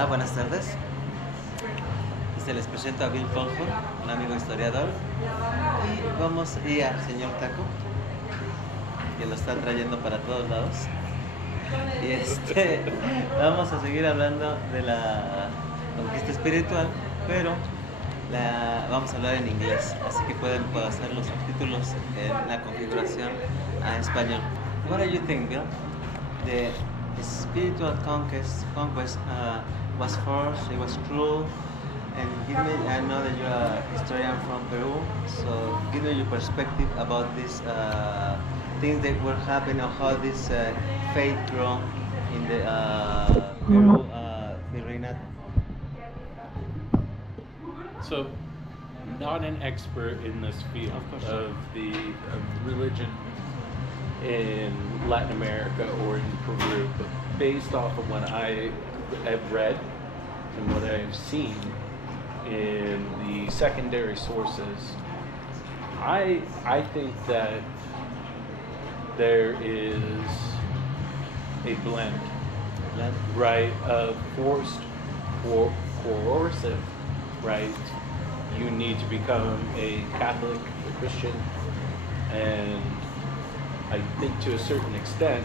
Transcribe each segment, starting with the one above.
Hola, buenas tardes. Se les presento a Bill Cohoon, un amigo historiador, y al señor Taco, que lo está trayendo para todos lados. Y vamos a seguir hablando de la conquista espiritual, pero vamos a hablar en inglés, así que pueden pasar los subtítulos en la configuración a español. What do you think, Bill? The spiritual conquest was forced, it was cruel, and give me, I know that you're a historian from Peru, so give me your perspective about these things that were happening, or how this faith grew in the Peru virreinato. So, not an expert in this field of the religion in Latin America or in Peru, but based off of what I have read and what I have seen in the secondary sources, I think that there is a blend, right, of forced or coercive, right? You need to become a Catholic, a Christian, and I think to a certain extent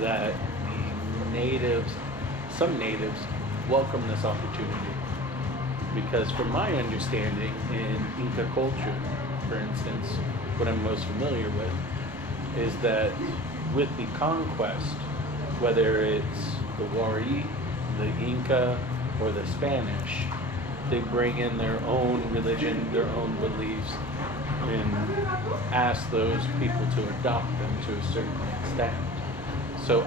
that some natives welcome this opportunity. Because from my understanding in Inca culture, for instance, what I'm most familiar with is that with the conquest, whether it's the Wari, the Inca, or the Spanish, they bring in their own religion, their own beliefs, and ask those people to adopt them to a certain extent. So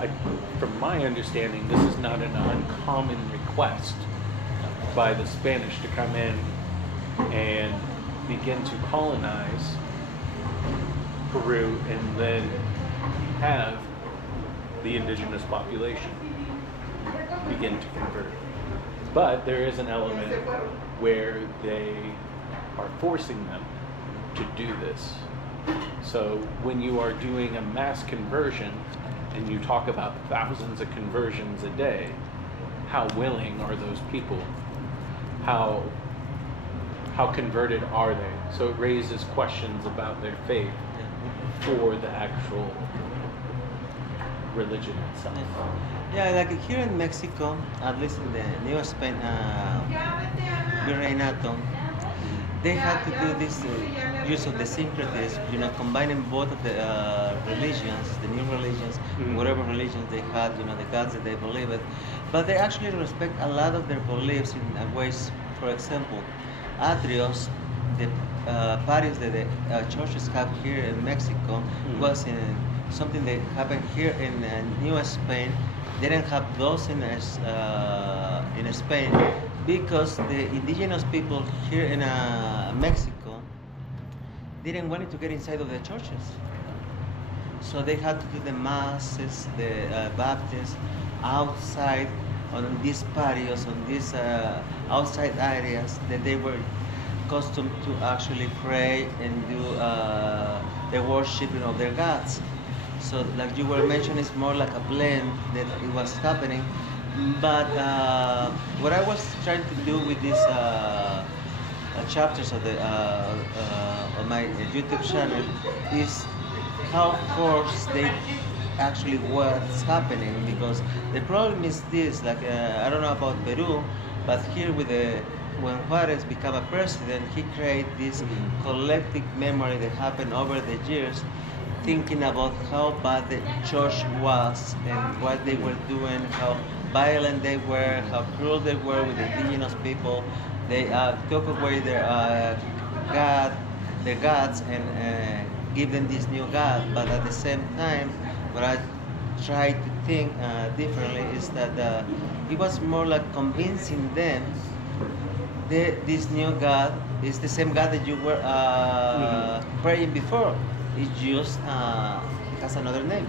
from my understanding, this is not an uncommon request by the Spanish to come in and begin to colonize Peru and then have the indigenous population begin to convert. But there is an element where they are forcing them to do this. So when you are doing a mass conversion and you talk about thousands of conversions a day, how willing are those people? How converted are they? So it raises questions about their faith for the actual religion itself. Yeah, like here in Mexico, at least in the New Spain Virreinato, they had to do this use of the syncretism, combining both of the religions, the new religions, whatever religions they had, the gods that they believe in. But they actually respect a lot of their beliefs in ways. For example, atrios, the patios that the churches have here in Mexico, was something that happened here in New Spain. They didn't have those in Spain because the indigenous people here in Mexico didn't want it to get inside of the churches. So they had to do the masses, the baptisms outside on these patios, on these outside areas that they were accustomed to actually pray and do the worshiping of their gods. So like you were mentioning, it's more like a blend that it was happening. But what I was trying to do with these chapters of on my YouTube channel is how forced they actually what's happening, because the problem is this, like I don't know about Peru, but here when Juarez became a president, he created this collective memory that happened over the years, thinking about how bad the church was and what they were doing, how violent they were, how cruel they were with the indigenous people. They took away their gods, and give them this new god. But at the same time, what I try to think differently is that it was more like convincing them that this new god is the same god that you were praying before. It just it has another name,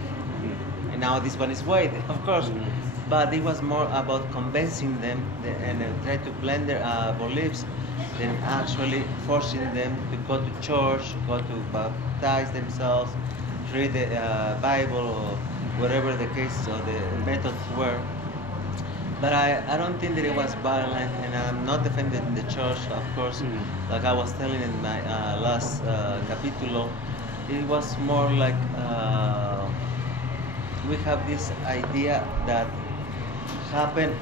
and now this one is Whit, of course. But it was more about convincing them and try to blend their beliefs than actually forcing them to go to church, go to baptize themselves, read the Bible, or whatever the case or the methods were. But I don't think that it was violent, and I'm not defending the church, of course. Mm. Like I was telling in my last capítulo, it was more like we have this idea that happened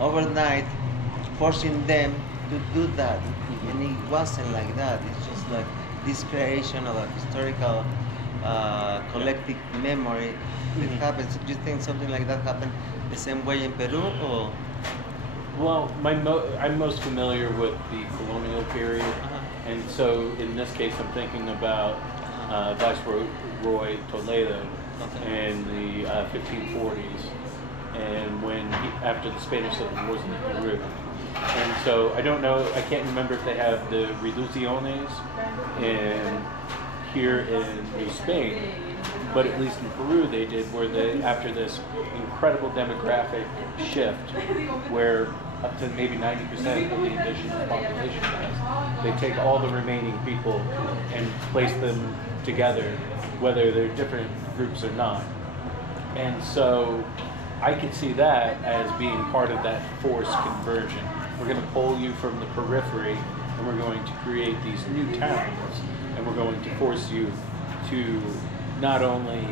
overnight, forcing them to do that, and it wasn't like that. It's just like this creation of a historical collective memory that Mhm. happens. Do you think something like that happened the same way in Peru, or? Well, I'm most familiar with the colonial period, Uh-huh. and so in this case, I'm thinking about Viceroy Toledo Okay. in the 1540s, and after the Spanish Civil Wars in Peru. And so I don't know, I can't remember if they have the reducciones in here in New Spain, but at least in Peru they did, where they, after this incredible demographic shift, where up to maybe 90% of the indigenous population dies, they take all the remaining people and place them together, whether they're different groups or not. And so I could see that as being part of that forced conversion. We're going to pull you from the periphery and we're going to create these new towns, and we're going to force you to not only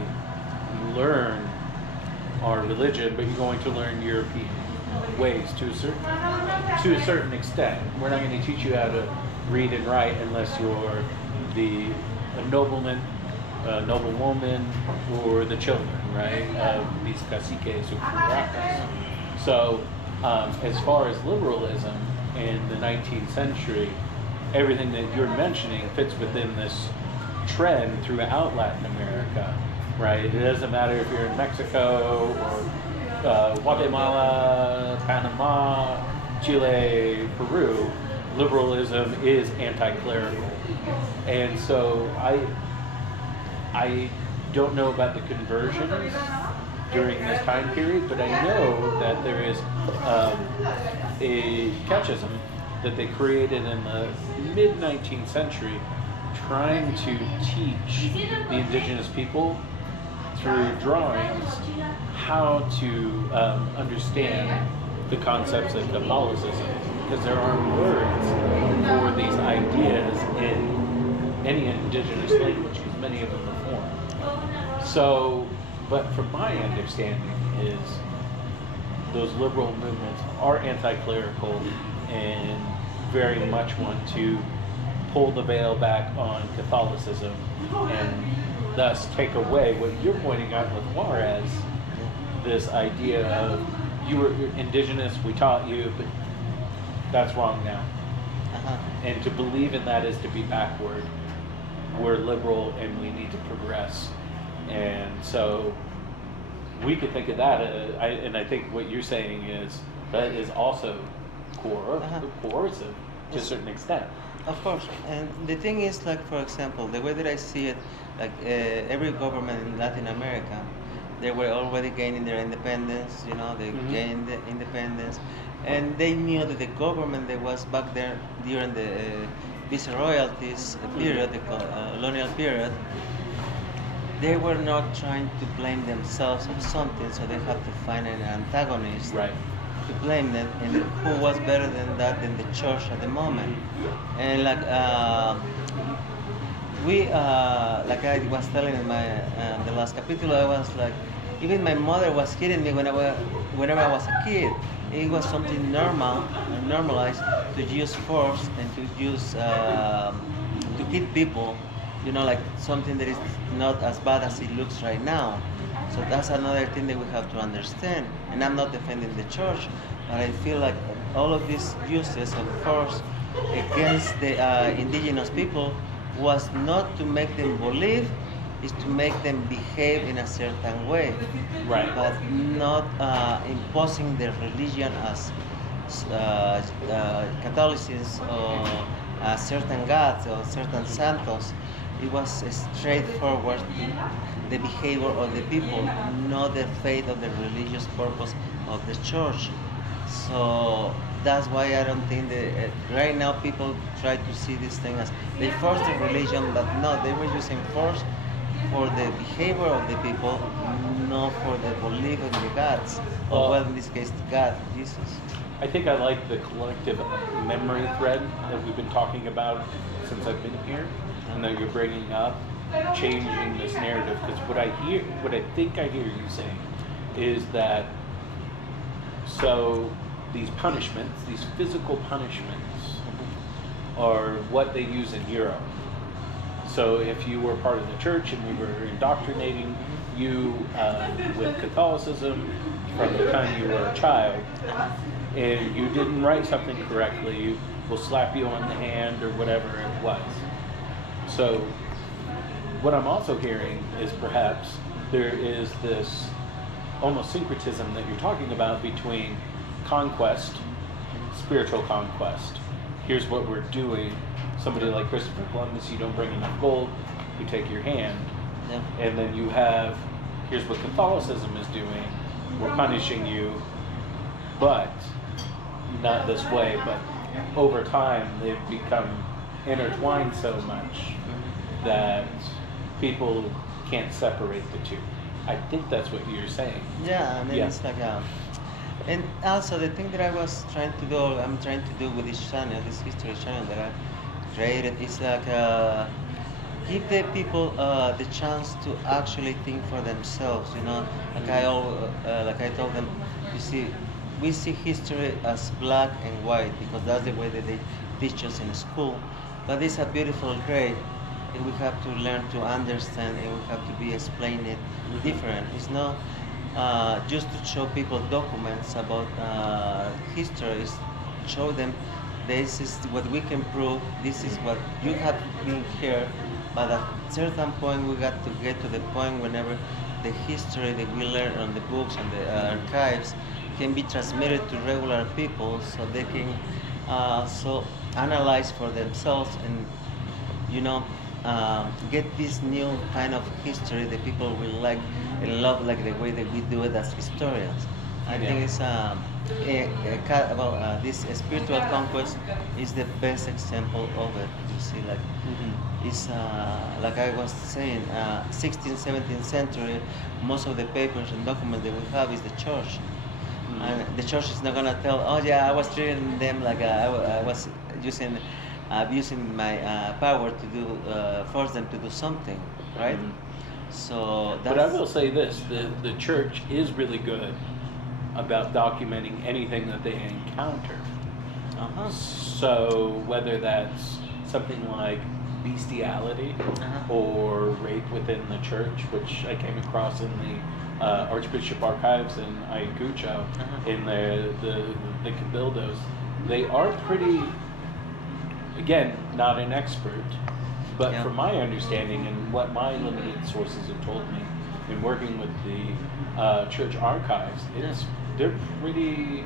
learn our religion, but you're going to learn European ways to a certain extent. We're not going to teach you how to read and write unless you're the a nobleman, a noblewoman, or the children, right, of these caciques or curacas. So, as far as liberalism in the 19th century, everything that you're mentioning fits within this trend throughout Latin America, right? It doesn't matter if you're in Mexico or Guatemala, Panama, Chile, Peru, liberalism is anti-clerical. And so I don't know about the conversions during this time period, but I know that there is a catechism that they created in the mid 19th century trying to teach the indigenous people through drawings how to understand the concepts of Catholicism, because there aren't words for these ideas in any indigenous language, because many of them are foreign. So, but from my understanding is those liberal movements are anti-clerical and very much want to pull the veil back on Catholicism and thus take away what you're pointing out with Juarez, this idea of you're indigenous, we taught you, but that's wrong now. Uh-huh. And to believe in that is to be backward. We're liberal and we need to progress. And so we could think of that, and I think what you're saying is that is also coercive to a certain extent. Of course, and the thing is, like for example, the way that I see it, like every government in Latin America, they were already gaining their independence. You know, they Mhm. gained the independence, and they knew that the government that was back there during the viceroyalties period, the colonial period, they were not trying to blame themselves of something, so they had to find an antagonist Right. to blame them, and who was better than that than the church at the moment. And like like I was telling in my the last capítulo, I was like, even my mother was hitting me whenever I was a kid. It was something normal and normalized to use force and to use to hit people, you know, like something that is not as bad as it looks right now. So that's another thing that we have to understand. And I'm not defending the church, but I feel like all of these uses of force against the indigenous people was not to make them believe, is to make them behave in a certain way, Right. but not imposing their religion as Catholicism or certain gods or certain santos. It was straightforward to the behavior of the people, not the faith of the religious purpose of the church. So that's why I don't think that right now people try to see this thing as they forced the religion, but no, they were using force for the behavior of the people, not for the belief in the gods, or Well, well, in this case, the God, Jesus. I think I like the collective memory thread that we've been talking about since I've been here, and that you're bringing up, changing this narrative. Because what I think I hear you saying, is that so these punishments, these physical punishments, are what they use in Europe. So if you were part of the church and we were indoctrinating you with Catholicism from the time you were a child, and you didn't write something correctly, we'll slap you on the hand or whatever it was. So what I'm also hearing is perhaps there is this almost syncretism that you're talking about between conquest, spiritual conquest. Here's what we're doing. Somebody like Christopher Columbus, you don't bring enough gold, you take your hand. Yeah. And then you have, here's what Catholicism is doing, we're punishing you, but not this way. But over time, they've become intertwined so much that people can't separate the two. I think that's what you're saying. Yeah, I mean, Yeah. it's like and also the thing that I'm trying to do with this channel, this history channel that I created, is like give the people the chance to actually think for themselves. You know, like I told them, you see, we see history as black and white because that's the way that they teach us in school. But it's a beautiful gray, and we have to learn to understand, and we have to be explained it different. It's not just to show people documents about histories, show them this is what we can prove, this is what you have been here, but at a certain point we got to get to the point whenever the history that we learn on the books and the archives can be transmitted to regular people so they can so analyze for themselves and get this new kind of history that people will like and love, like the way that we do it as historians. I think it's this spiritual conquest is the best example of it. You see, like it's like I was saying, 16th, 17th century. Most of the papers and documents that we have is the church, and the church is not gonna tell, oh yeah, I was treating them like I was using abusing my power to do force them to do something, right? So that's, But I will say this, the church is really good about documenting anything that they encounter. So whether that's something like bestiality or rape within the church, which I came across in the Archbishop Archives in Ayacucho, in the Cabildos, they are pretty, again, not an expert, but from my understanding and what my limited sources have told me in working with the church archives, they're pretty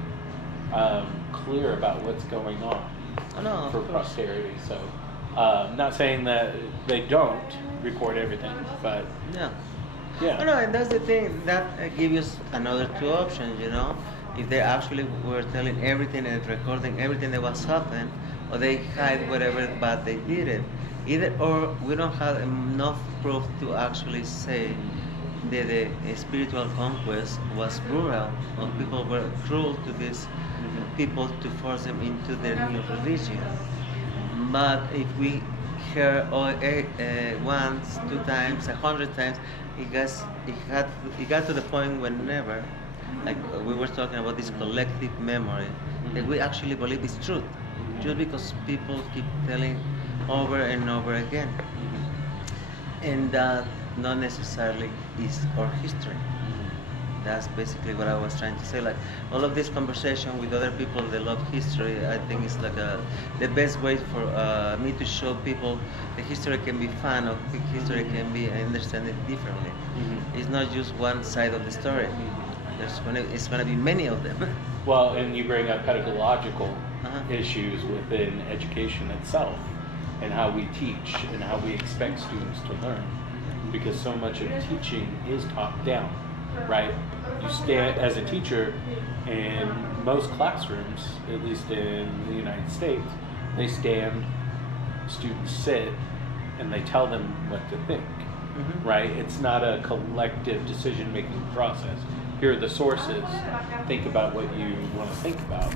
clear about what's going on for posterity. So, not saying that they don't record everything, but yeah. yeah. No, and that's the thing that gives us another two options. You know, if they actually were telling everything and recording everything that was happening, or they hide whatever bad they did it. Either or, we don't have enough proof to actually say that the spiritual conquest was brutal, or people were cruel to these people to force them into their new religion. But if we hear once, two times, 100 times, it got to the point whenever, like we were talking about this collective memory, that we actually believe it's truth, just because people keep telling over and over again, and that not necessarily is our history. That's basically what I was trying to say. Like all of this conversation with other people that love history, I think is like the best way for me to show people the history can be fun, or history can be understand it differently. It's not just one side of the story. It's gonna be many of them. Well, and you bring up pedagogical issues within education itself, and how we teach and how we expect students to learn, because so much of teaching is top down, right? You stand as a teacher in most classrooms, at least in the United States, they stand, students sit, and they tell them what to think. right? It's not a collective decision-making process. Here are the sources. Think about what you want to think about.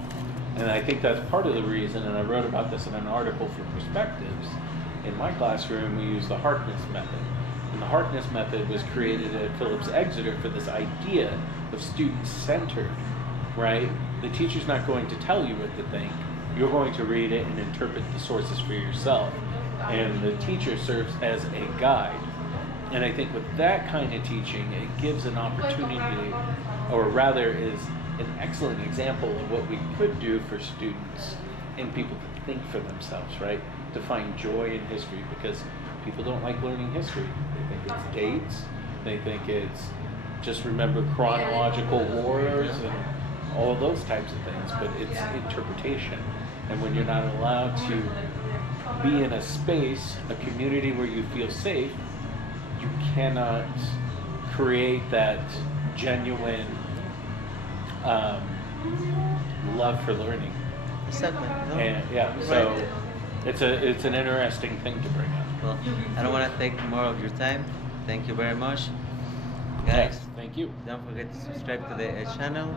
And I think that's part of the reason, and I wrote about this in an article for Perspectives. In my classroom, we use the Harkness method. And the Harkness method was created at Phillips Exeter for this idea of student-centered, right? The teacher's not going to tell you what to think. You're going to read it and interpret the sources for yourself. And the teacher serves as a guide. And I think with that kind of teaching, it gives an opportunity, or rather is an excellent example of what we could do for students and people to think for themselves, right? To find joy in history, because people don't like learning history. They think it's dates, they think it's just remember chronological wars and all those types of things, but it's interpretation. And when you're not allowed to be in a space, a community where you feel safe, you cannot create that genuine love for learning. Exactly. No? And yeah, so it's an interesting thing to bring up. Well, I don't want to take more of your time. Thank you very much, Yes, guys. thank you. Don't forget to subscribe to the channel,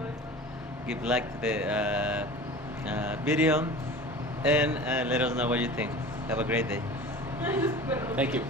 give like to the video, and let us know what you think. Have a great day. Thank you.